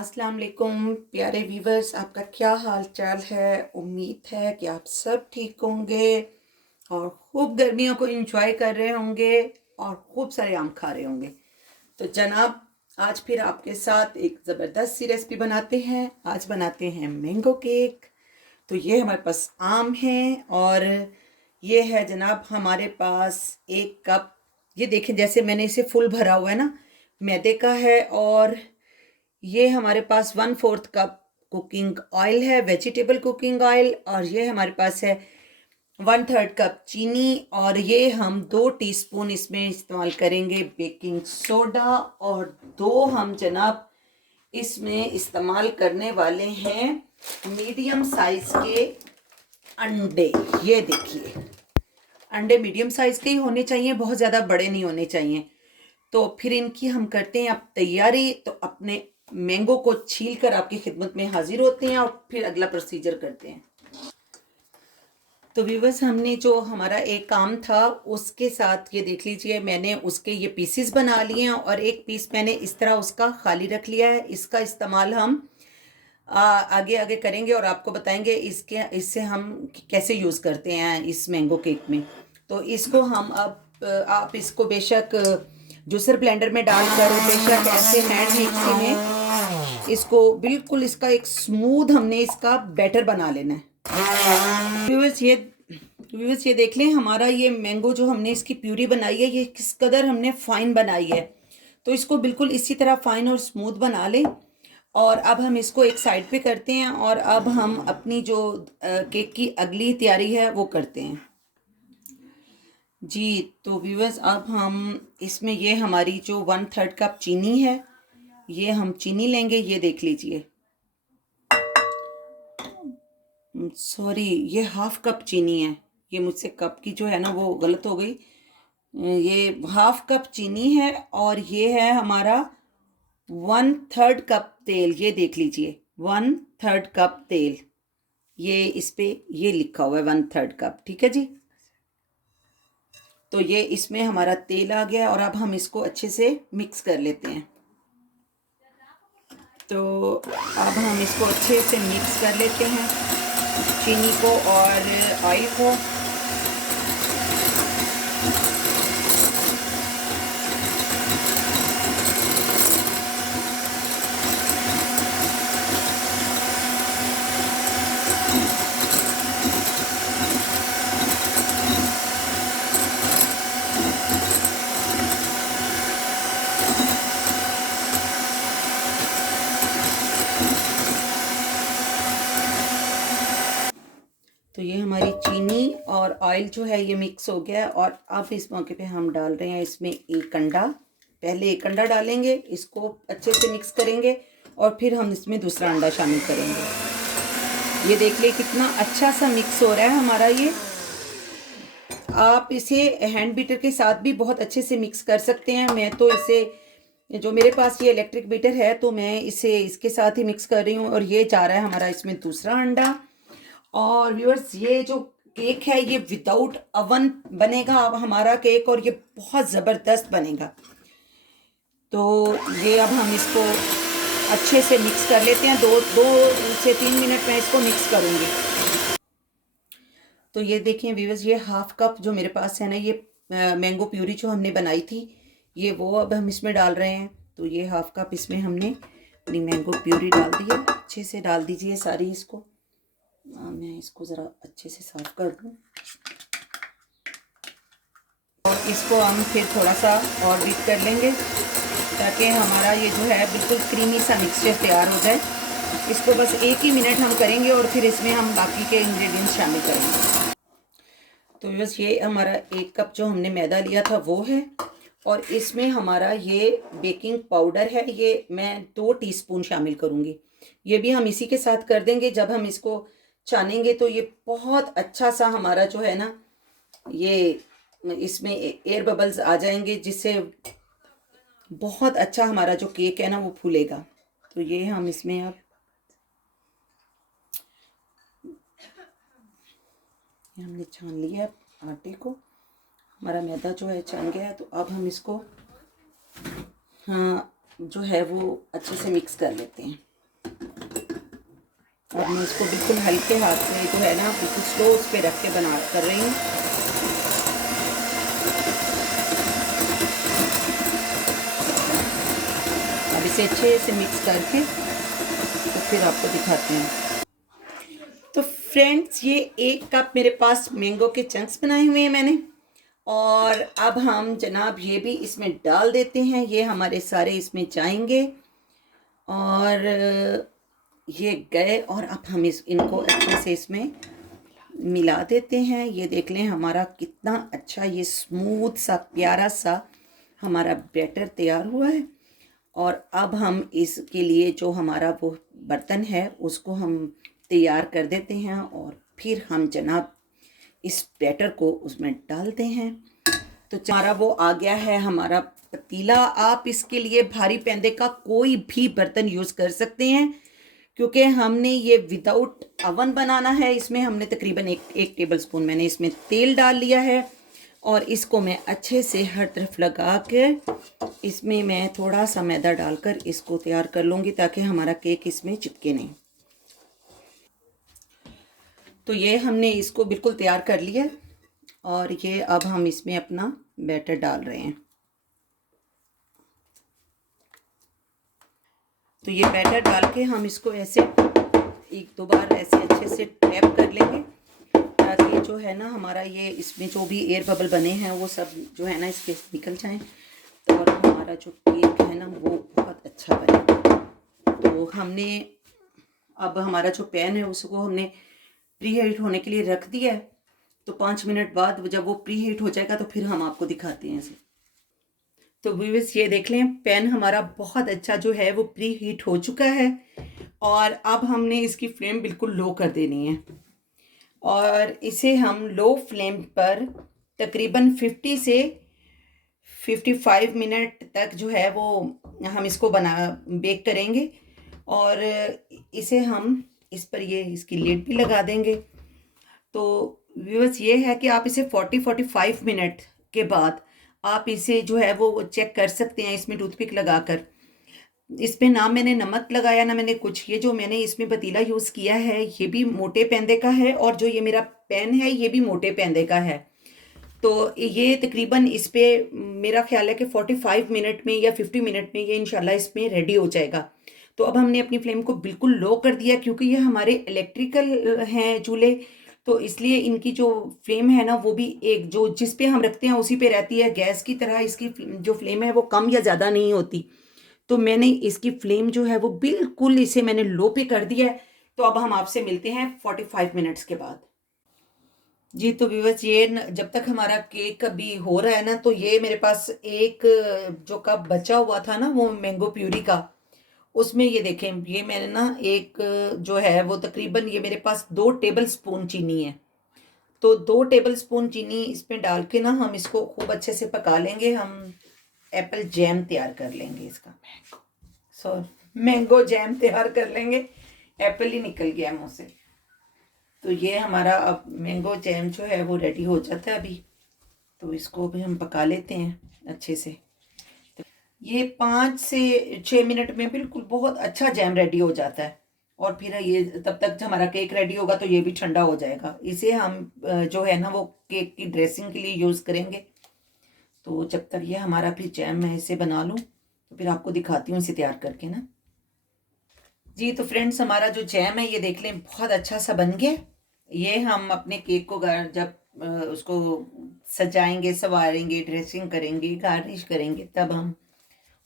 अस्सलाम वालेकुम प्यारे व्यूवर्स, आपका क्या हाल चाल है। उम्मीद है कि आप सब ठीक होंगे और खूब गर्मियों को एंजॉय कर रहे होंगे और खूब सारे आम खा रहे होंगे। तो जनाब, आज फिर आपके साथ एक ज़बरदस्त सी रेसिपी बनाते हैं। आज बनाते हैं मैंगो केक। तो ये हमारे पास आम है और ये है जनाब हमारे पास 1 कप। ये देखें, जैसे मैंने इसे फुल भरा हुआ है ना, मैदे का है। और ये हमारे पास 1/4 कप कुकिंग ऑयल है, वेजिटेबल कुकिंग ऑयल। और ये हमारे पास है 1/3 कप चीनी। और ये हम 2 टीस्पून इसमें इस्तेमाल करेंगे बेकिंग सोडा। और 2 हम जनाब इसमें इस्तेमाल करने वाले हैं मीडियम साइज के अंडे। ये देखिए, अंडे मीडियम साइज के ही होने चाहिए, बहुत ज़्यादा बड़े नहीं होने चाहिए। तो फिर इनकी हम करते हैं अब तैयारी। तो अपने मैंगो को छील कर आपकी खिदमत में हाजिर होते हैं और फिर अगला प्रोसीजर करते हैं। तो व्यूवर्स, हमने जो हमारा एक काम था उसके साथ ये देख लीजिए, मैंने उसके ये पीसेस बना लिए हैं और एक पीस मैंने इस तरह उसका खाली रख लिया है। इसका इस्तेमाल हम आगे आगे करेंगे और आपको बताएंगे इससे हम कैसे यूज़ करते हैं इस मैंगो केक में। तो इसको हम अब आप इसको बेशक जूसर ब्लेंडर में डालकर, बेशक ऐसे हैंड मिक्सी में इसको बिल्कुल इसका एक स्मूथ हमने इसका बैटर बना लेना है। व्यूअर्स ये देख लें, हमारा ये मैंगो जो हमने इसकी प्यूरी बनाई है, ये किस कदर हमने फाइन बनाई है। तो इसको बिल्कुल इसी तरह फाइन और स्मूथ बना लें। और अब हम इसको एक साइड पे करते हैं और अब हम अपनी जो केक की अगली तैयारी है वो करते हैं जी। तो व्यूअर्स, अब हम इसमें ये हमारी जो 1/3 कप चीनी है, ये हम चीनी लेंगे। ये देख लीजिए, सॉरी, ये 1/2 कप चीनी है। ये मुझसे कप की जो है ना वो गलत हो गई। ये 1/2 कप चीनी है और ये है हमारा 1/3 कप तेल। ये देख लीजिए, 1/3 कप तेल। ये इस पे ये लिखा हुआ है 1/3 कप, ठीक है जी। तो ये इसमें हमारा तेल आ गया और अब हम इसको अच्छे से मिक्स कर लेते हैं। तो अब हम इसको अच्छे से मिक्स कर लेते हैं, चीनी को और ऑयल को। तो ये हमारी चीनी और ऑयल जो है ये मिक्स हो गया है। और अब इस मौके पे हम डाल रहे हैं इसमें 1 अंडा। पहले 1 अंडा डालेंगे, इसको अच्छे से मिक्स करेंगे और फिर हम इसमें दूसरा अंडा शामिल करेंगे। ये देख ले कितना अच्छा सा मिक्स हो रहा है हमारा ये। आप इसे हैंड बीटर के साथ भी बहुत अच्छे से मिक्स कर सकते हैं। मैं तो इसे, जो मेरे पास ये इलेक्ट्रिक बीटर है, तो मैं इसे इसके साथ ही मिक्स कर रही हूँ। और ये जा रहा है हमारा इसमें दूसरा अंडा। और व्यूअर्स, ये जो केक है ये विदाउट अवन बनेगा अब हमारा केक, और ये बहुत ज़बरदस्त बनेगा। तो ये अब हम इसको अच्छे से मिक्स कर लेते हैं। 2 से 3 मिनट में इसको मिक्स करूँगी। तो ये देखिए व्यूअर्स, ये 1/2 कप जो मेरे पास है ना, ये मैंगो प्यूरी जो हमने बनाई थी, ये वो अब हम इसमें डाल रहे हैं। तो ये 1/2 कप इसमें हमने अपनी मैंगो प्यूरी डाल दी है। अच्छे से डाल दीजिए सारी इसको। मैं इसको ज़रा अच्छे से साफ कर दूँ और इसको हम फिर थोड़ा सा और बीट कर लेंगे ताकि हमारा ये जो है बिल्कुल क्रीमी सा मिक्सचर तैयार हो जाए। इसको बस 1 ही मिनट हम करेंगे और फिर इसमें हम बाकी के इंग्रेडिएंट्स शामिल करेंगे। तो बस ये हमारा 1 कप जो हमने मैदा लिया था वो है। और इसमें हमारा ये बेकिंग पाउडर है, ये मैं 2 टीस्पून शामिल करूँगी। ये भी हम इसी के साथ कर देंगे। जब हम इसको छानेंगे तो ये बहुत अच्छा सा हमारा जो है ना, ये इसमें एयर बबल्स आ जाएंगे, जिससे बहुत अच्छा हमारा जो केक है ना वो फूलेगा। तो ये हम इसमें अब हमने छान लिया है आटे को, हमारा मैदा जो है छन गया है। तो अब हम इसको, हाँ, जो है वो अच्छे से मिक्स कर लेते हैं। और मैं इसको बिल्कुल हल्के हाथ से जो है ना बिल्कुल स्लो उस पर रख के बना कर रही हूँ। अब इसे अच्छे से मिक्स करके तो फिर आपको दिखाते हैं। तो फ्रेंड्स, ये 1 कप मेरे पास मैंगो के चंक्स बनाए हुए हैं मैंने, और अब हम जनाब ये भी इसमें डाल देते हैं। ये हमारे सारे इसमें जाएंगे और ये गए, और अब हम इनको अच्छे से इसमें मिला देते हैं। ये देख लें हमारा कितना अच्छा ये स्मूथ सा प्यारा सा हमारा बैटर तैयार हुआ है। और अब हम इसके लिए जो हमारा वो बर्तन है उसको हम तैयार कर देते हैं, और फिर हम जनाब इस बैटर को उसमें डालते हैं। तो हमारा वो आ गया है हमारा पतीला। आप इसके लिए भारी पैंदे का कोई भी बर्तन यूज़ कर सकते हैं, क्योंकि हमने ये विदाउट अवन बनाना है। इसमें हमने तकरीबन एक टेबल स्पून मैंने इसमें तेल डाल लिया है, और इसको मैं अच्छे से हर तरफ लगा के इसमें मैं थोड़ा सा मैदा डालकर इसको तैयार कर लूँगी, ताकि हमारा केक इसमें चिपके नहीं। तो ये हमने इसको बिल्कुल तैयार कर लिया, और ये अब हम इसमें अपना बैटर डाल रहे हैं। तो ये बैटर डाल के हम इसको ऐसे 1-2 बार ऐसे अच्छे से टैप कर लेंगे, ताकि जो है ना हमारा ये इसमें जो भी एयर बबल बने हैं वो सब जो है ना इसके निकल जाएं, और हमारा जो केक है ना वो बहुत अच्छा बने। तो हमने अब हमारा जो पैन है उसको हमने प्री हीट होने के लिए रख दिया है। तो 5 मिनट बाद जब वो प्री हीट हो जाएगा तो फिर हम आपको दिखाते हैं इसे। तो व्यूअर्स, ये देख लें पैन हमारा बहुत अच्छा जो है वो प्री हीट हो चुका है, और अब हमने इसकी फ्लेम बिल्कुल लो कर देनी है, और इसे हम लो फ्लेम पर तकरीबन 50 से 55 मिनट तक जो है वो हम इसको बेक करेंगे। और इसे हम इस पर ये इसकी लिड भी लगा देंगे। तो व्यूअर्स, ये है कि आप इसे 40-45 मिनट के बाद आप इसे जो है वो चेक कर सकते हैं इसमें टूथपिक लगाकर। इसमें ना मैंने नमक लगाया ना मैंने कुछ। ये जो मैंने इसमें पतीला यूज़ किया है ये भी मोटे पैंदे का है, और जो ये मेरा पैन है ये भी मोटे पैंदे का है। तो ये तकरीबन इस पे मेरा ख्याल है कि 45 मिनट में या 50 मिनट में ये इंशाल्लाह इसमें रेडी हो जाएगा। तो अब हमने अपनी फ्लेम को बिल्कुल लो कर दिया, क्योंकि ये हमारे इलेक्ट्रिकल हैं चूल्हे, तो इसलिए इनकी जो फ्लेम है ना वो भी एक जो जिस पे हम रखते हैं उसी पे रहती है। गैस की तरह इसकी जो फ्लेम है वो कम या ज़्यादा नहीं होती। तो मैंने इसकी फ्लेम जो है वो बिल्कुल इसे मैंने लो पे कर दिया है। तो अब हम आपसे मिलते हैं 45 मिनट्स के बाद। जी, तो व्यूअर्स, ये जब तक हमारा केक अभी हो रहा है ना, तो ये मेरे पास एक जो कप बचा हुआ था ना वो मैंगो प्यूरी का, उसमें ये देखें ये मैंने ना एक जो है वो तकरीबन ये मेरे पास 2 टेबल स्पून चीनी है। तो 2 टेबल स्पून चीनी इसमें डाल के ना हम इसको खूब अच्छे से पका लेंगे। हम एप्पल जैम तैयार कर लेंगे, इसका मैंगो जैम तैयार कर लेंगे। एप्पल ही निकल गया मुंह से। तो ये हमारा अब मैंगो जैम जो है वो रेडी हो जाता है अभी। तो इसको भी हम पका लेते हैं अच्छे से। तो ये 5 से 6 मिनट में बिल्कुल बहुत अच्छा जैम रेडी हो जाता है, और फिर ये तब तक हमारा केक रेडी होगा तो ये भी ठंडा हो जाएगा। इसे हम जो है ना वो केक की ड्रेसिंग के लिए यूज़ करेंगे। तो जब तक ये हमारा फिर जैम मैं इसे बना लूँ तो फिर आपको दिखाती हूँ इसे तैयार करके ना। जी, तो फ्रेंड्स, हमारा जो जैम है ये देख लें बहुत अच्छा सा बन गया। ये हम अपने केक को जब उसको सजाएंगे, संवारेंगे, ड्रेसिंग करेंगे, गार्निश करेंगे, तब हम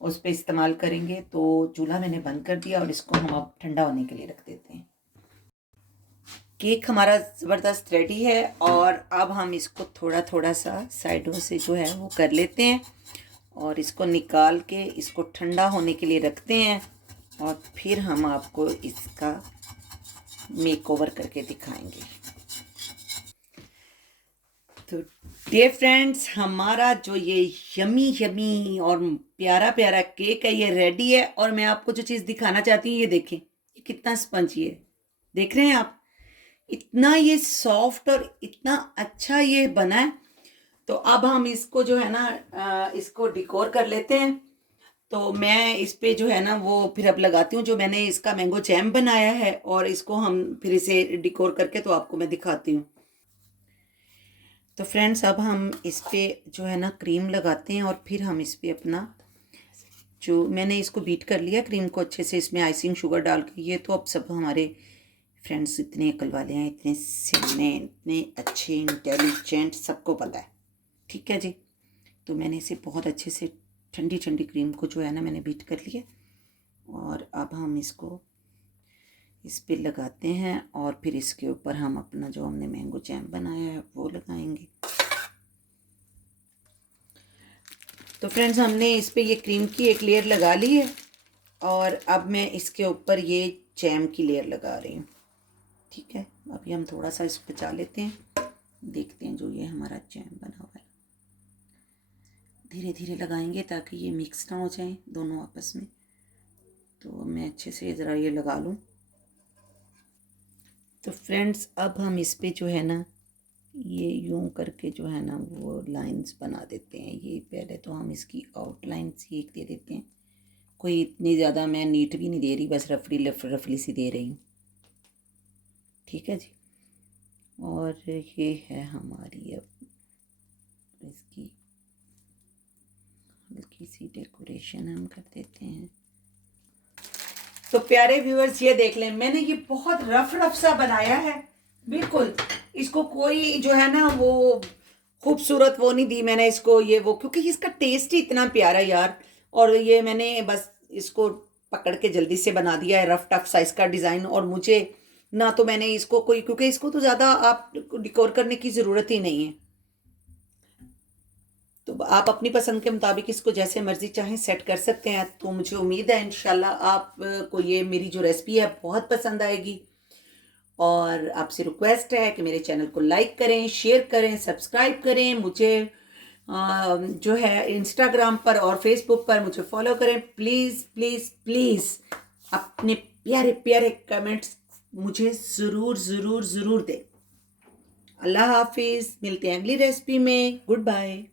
उस पर इस्तेमाल करेंगे। तो चूल्हा मैंने बंद कर दिया और इसको हम अब ठंडा होने के लिए रख देते हैं। केक हमारा ज़बरदस्त रेडी है, और अब हम इसको थोड़ा थोड़ा सा साइडों से जो है वो कर लेते हैं, और इसको निकाल के इसको ठंडा होने के लिए रखते हैं, और फिर हम आपको इसका मेक ओवर करके दिखाएंगे। तो डियर फ्रेंड्स, हमारा जो ये यमी यमी और प्यारा प्यारा केक है ये रेडी है। और मैं आपको जो चीज़ दिखाना चाहती हूँ ये देखें, ये कितना स्पंजी है। देख रहे हैं आप, इतना ये सॉफ्ट और इतना अच्छा ये बना है। तो अब हम इसको जो है ना इसको डिकोर कर लेते हैं। तो मैं इस पे जो है ना वो फिर अब लगाती हूँ जो मैंने इसका मैंगो जैम बनाया है, और इसको हम फिर इसे डिकोर करके तो आपको मैं दिखाती हूँ। तो फ्रेंड्स अब हम इस पे जो है ना क्रीम लगाते हैं, और फिर हम इस पे अपना जो मैंने इसको बीट कर लिया क्रीम को अच्छे से, इसमें आइसिंग शुगर डाल के। ये तो अब सब हमारे फ्रेंड्स इतने अकल वाले हैं, इतने सियाने, इतने अच्छे, इंटेलिजेंट, सबको पता है। ठीक है जी। तो मैंने इसे बहुत अच्छे से ठंडी ठंडी क्रीम को जो है ना मैंने बीट कर लिया, और अब हम इसको इस पे लगाते हैं, और फिर इसके ऊपर हम अपना जो हमने मैंगो जैम बनाया है वो लगाएंगे। तो फ्रेंड्स हमने इस पे ये क्रीम की एक लेयर लगा ली है, और अब मैं इसके ऊपर ये जैम की लेयर लगा रही हूँ। ठीक है, अभी हम थोड़ा सा इसको बचा लेते हैं, देखते हैं जो ये हमारा जैम बना हुआ है। धीरे धीरे लगाएंगे ताकि ये मिक्स ना हो जाए दोनों आपस में। तो मैं अच्छे से ज़रा ये लगा लूँ। तो फ्रेंड्स अब हम इस पे जो है ना ये यूं करके जो है ना वो लाइंस बना देते हैं। ये पहले तो हम इसकी आउटलाइंस ये दे देते हैं, कोई इतनी ज़्यादा मैं नीट भी नहीं दे रही, बस रफली रफली सी दे रही हूँ। ठीक है जी। और ये है हमारी अब इसकी हल्की सी डेकोरेशन हम कर देते हैं। तो प्यारे व्यूअर्स ये देख लें, मैंने ये बहुत रफ रफ सा बनाया है, बिल्कुल इसको कोई जो है ना वो खूबसूरत वो नहीं दी मैंने इसको, ये वो, क्योंकि इसका टेस्ट ही इतना प्यारा यार। और ये मैंने बस इसको पकड़ के जल्दी से बना दिया है, रफ टफ साइज का डिज़ाइन। और मुझे ना तो मैंने इसको कोई, क्योंकि इसको तो ज़्यादा आप डिकोर करने की ज़रूरत ही नहीं है। तो आप अपनी पसंद के मुताबिक इसको जैसे मर्जी चाहें सेट कर सकते हैं। तो मुझे उम्मीद है इंशाल्लाह आप को ये मेरी जो रेसिपी है बहुत पसंद आएगी। और आपसे रिक्वेस्ट है कि मेरे चैनल को लाइक करें, शेयर करें, सब्सक्राइब करें। मुझे जो है इंस्टाग्राम पर और फेसबुक पर मुझे फॉलो करें। प्लीज़ प्लीज़ प्लीज़ अपने प्यारे प्यारे कमेंट्स मुझे ज़रूर ज़रूर ज़रूर दें। अल्लाह हाफिज़, मिलते हैं अगली रेसिपी में। Good bye.